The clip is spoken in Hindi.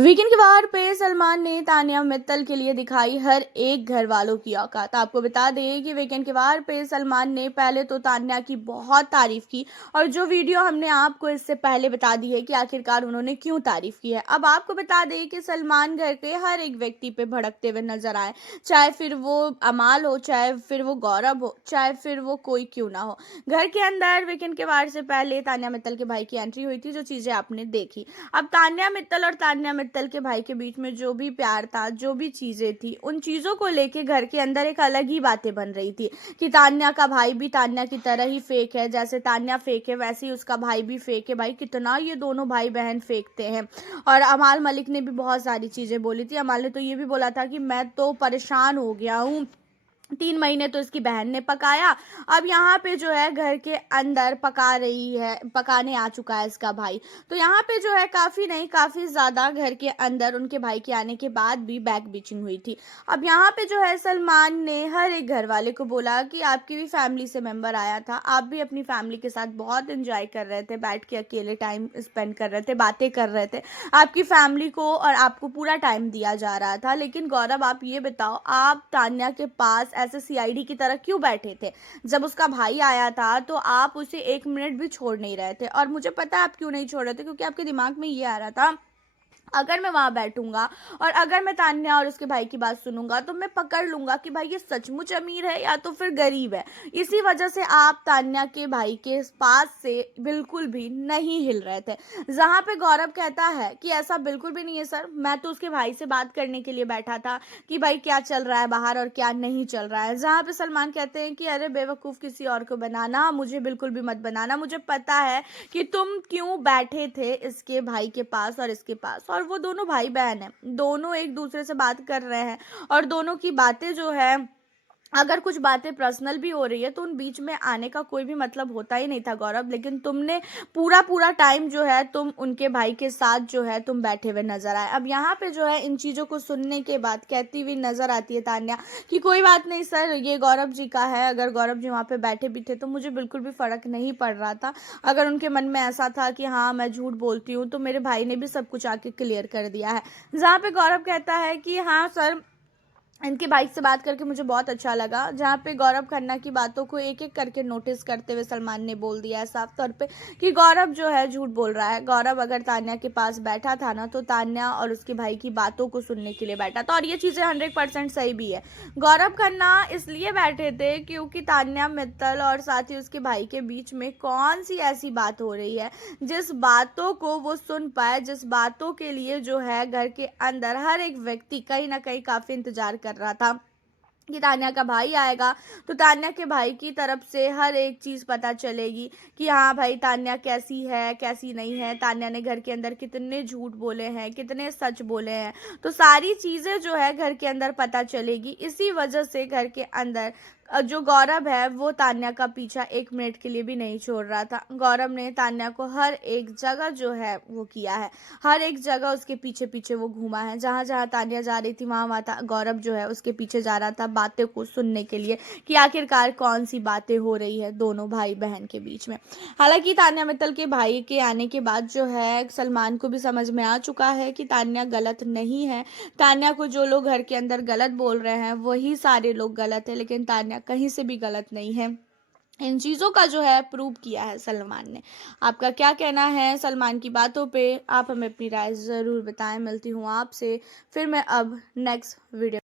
वीकेंड के वार पे सलमान ने तान्या मित्तल के लिए दिखाई हर एक घर वालों की औकात। आपको बता दें कि वीकेंड के वार पे सलमान ने पहले तो तान्या की बहुत तारीफ की और जो वीडियो हमने आपको इससे पहले बता दी है कि आखिरकार उन्होंने क्यों तारीफ की है। अब आपको बता दें कि सलमान घर के हर एक व्यक्ति पे भड़कते हुए नजर आए, चाहे फिर वो अमाल हो, चाहे फिर वो गौरव हो, चाहे फिर वो कोई क्यों ना हो। घर के अंदर वीकेंड के वार से पहले तान्या मित्तल के भाई की एंट्री हुई थी, जो चीजें आपने देखी। अब तान्या मित्तल और तान्या मित्तल के भाई के बीच में जो भी प्यार था, जो भी चीजें थी, उन चीजों को लेके घर के अंदर एक अलग ही बातें बन रही थी कि तान्या का भाई भी तान्या की तरह ही फेक है, जैसे तान्या फेक है वैसे ही उसका भाई भी फेक है। भाई कितना ये दोनों भाई बहन फेंकते हैं। और अमाल मलिक ने भी बहुत सारी चीजें बोली थी। अमाल ने तो ये भी बोला था कि मैं तो परेशान हो गया हूँ, 3 महीने तो इसकी बहन ने पकाया, अब यहाँ पे जो है घर के अंदर पका रही है, पकाने आ चुका है इसका भाई। तो यहाँ पे जो है काफ़ी नहीं काफ़ी ज़्यादा घर के अंदर उनके भाई के आने के बाद भी बैक बीचिंग हुई थी। अब यहाँ पे जो है सलमान ने हर एक घर वाले को बोला कि आपकी भी फैमिली से मेंबर आया था, आप भी अपनी फैमिली के साथ बहुत इंजॉय कर रहे थे, बैठ के अकेले टाइम स्पेंड कर रहे थे, बातें कर रहे थे, आपकी फैमिली को और आपको पूरा टाइम दिया जा रहा था। लेकिन गौरव आप ये बताओ, आप तान्या के पास ऐसे सीआईडी की तरह क्यों बैठे थे? जब उसका भाई आया था तो आप उसे 1 मिनट भी छोड़ नहीं रहे थे। और मुझे पता है आप क्यों नहीं छोड़ रहे थे, क्योंकि आपके दिमाग में ये आ रहा था, अगर मैं वहां बैठूंगा और अगर मैं तान्या और उसके भाई की बात सुनूंगा तो मैं पकड़ लूंगा कि भाई ये सचमुच अमीर है या तो फिर गरीब है। इसी वजह से आप तान्या के भाई के पास से बिल्कुल भी नहीं हिल रहे थे। जहां पे गौरव कहता है कि ऐसा बिल्कुल भी नहीं है सर, मैं तो उसके भाई से बात करने के लिए बैठा था कि भाई क्या चल रहा है बाहर और क्या नहीं चल रहा है। जहां पे सलमान कहते हैं कि अरे बेवकूफ किसी और को बनाना, मुझे बिल्कुल भी मत बनाना, मुझे पता है कि तुम क्यों बैठे थे इसके भाई के पास और इसके पास। और वो दोनों भाई बहन हैं, दोनों एक दूसरे से बात कर रहे हैं और दोनों की बातें जो है, अगर कुछ बातें पर्सनल भी हो रही है तो उन बीच में आने का कोई भी मतलब होता ही नहीं था गौरव। लेकिन तुमने पूरा पूरा टाइम जो है तुम उनके भाई के साथ जो है तुम बैठे हुए नजर आए। अब यहाँ पे जो है इन चीज़ों को सुनने के बाद कहती हुई नजर आती है तान्या कि कोई बात नहीं सर, ये गौरव जी का है, अगर गौरव जी वहाँ पे बैठे भी थे तो मुझे बिल्कुल भी फर्क नहीं पड़ रहा था। अगर उनके मन में ऐसा था कि हाँ मैं झूठ बोलती हूँ तो मेरे भाई ने भी सब कुछ आके क्लियर कर दिया है। जहाँ पे गौरव कहता है कि हाँ सर, इनके बाइक से बात करके मुझे बहुत अच्छा लगा। जहाँ पे गौरव खन्ना की बातों को एक एक करके नोटिस करते हुए सलमान ने बोल दिया है साफ तौर पे कि गौरव जो है झूठ बोल रहा है। गौरव अगर तान्या के पास बैठा था ना तो तान्या और उसके भाई की बातों को सुनने के लिए बैठा था, और ये चीज़ें 100% सही भी है। गौरव खन्ना इसलिए बैठे थे क्योंकि तान्या मित्तल और साथ ही उसके भाई के बीच में कौन सी ऐसी बात हो रही है जिस बातों को वो सुन पाए, जिस बातों के लिए जो है घर के अंदर हर एक व्यक्ति कहीं ना कहीं काफ़ी इंतजार कर रहा था कि तान्या का भाई आएगा तो तान्या के भाई की तरफ से हर एक चीज़ पता चलेगी कि हाँ भाई तान्या कैसी है कैसी नहीं है, तान्या ने घर के अंदर कितने झूठ बोले हैं, कितने सच बोले हैं। तो सारी चीज़ें जो है घर के अंदर पता चलेगी। इसी वजह से घर के अंदर जो गौरव है वो तान्या का पीछा 1 मिनट के लिए भी नहीं छोड़ रहा था। गौरव ने तान्या को हर एक जगह जो है वो किया है, हर एक जगह उसके पीछे पीछे वो घूमा है। जहाँ जहाँ तान्या जा रही थी वहाँ वहाँ गौरव जो है उसके पीछे जा रहा था बातें को सुनने के लिए कि आखिरकार कौन सी बातें हो रही है दोनों भाई बहन के बीच में। हालांकि तान्या मित्तल के भाई के आने के बाद जो है सलमान को भी समझ में आ चुका है कि तान्या गलत नहीं है। तान्या को जो लोग घर के अंदर गलत बोल रहे हैं वही सारे लोग गलत है, लेकिन तान्या कहीं से भी गलत नहीं है। इन चीज़ों का जो है प्रूव किया है सलमान ने। आपका क्या कहना है सलमान की बातों पे? आप हमें अपनी राय ज़रूर बताएं। मिलती हूँ आपसे फिर मैं अब नेक्स्ट वीडियो